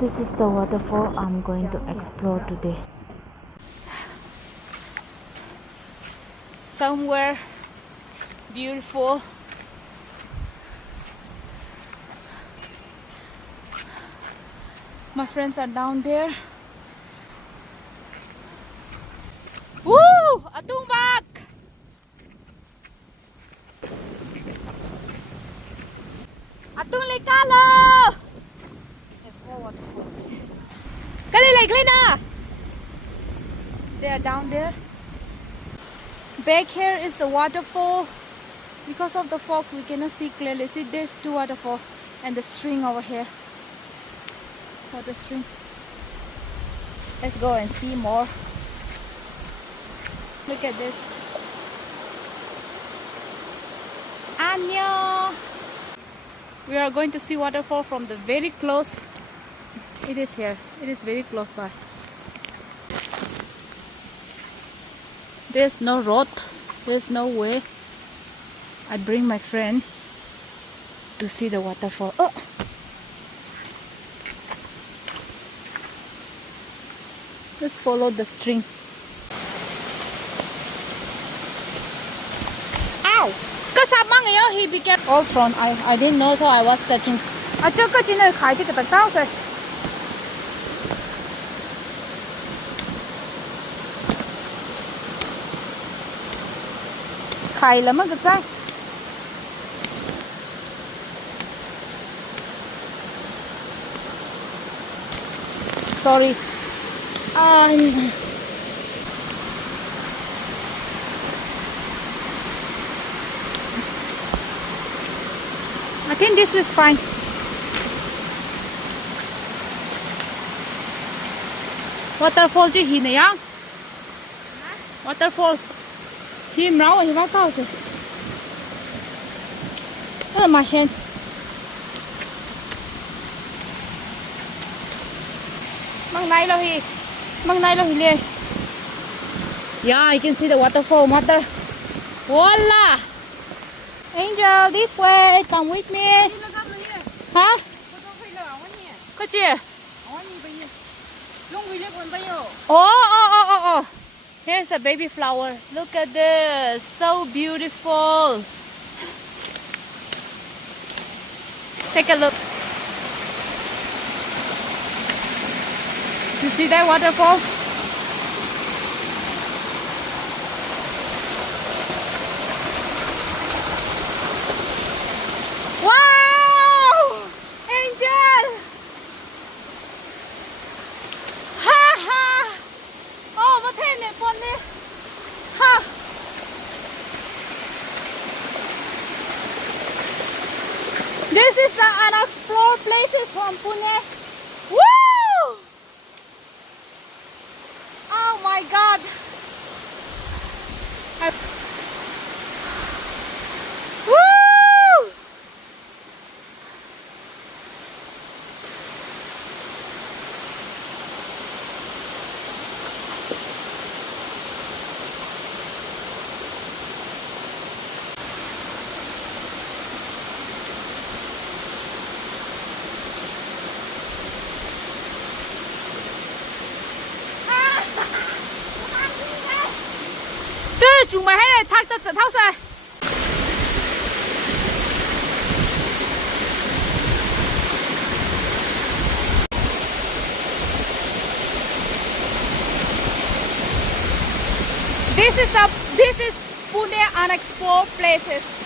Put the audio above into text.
This is the waterfall I'm going to explore today. Somewhere beautiful. My friends are down there. Woo! Atung bak! Atung lekalo! It's more waterfall. Kali like Lena! They are down there. Back here is the waterfall. Because of the fog, we cannot see clearly. See, there's two waterfalls and the string over here. Water string. Let's go and see more. Look at this. Annyeong! We are going to see waterfall from the very close. It is here. It is very close by. There's no road. There's no way. I bring my friend to see the waterfall. Oh! Just follow the string. Ow! Kasama ngayon, he be careful. All thrown. I didn't know, so I was touching. I took it in a kai to the thousand. Kai lắm cái sao? Sorry. I think this is fine. Waterfall chứ hình này á? Waterfall. Him now he walk out. Look at my hand. Mang này lo hi le. Yeah, you can see the waterfall, mother. Voila! Angel, this way. Come with me. Hả? Có gì? Oh. Here's a baby flower. Look at this. So beautiful. Take a look. You see that waterfall? Wow! Angel! Ha ha! Oh, what happened? Ha! This is the unexplored places from Pune. Woo! Oh my God! Woo! Chúng mày hay thác tao dẫn thao xe. This is Pune Unexplored places.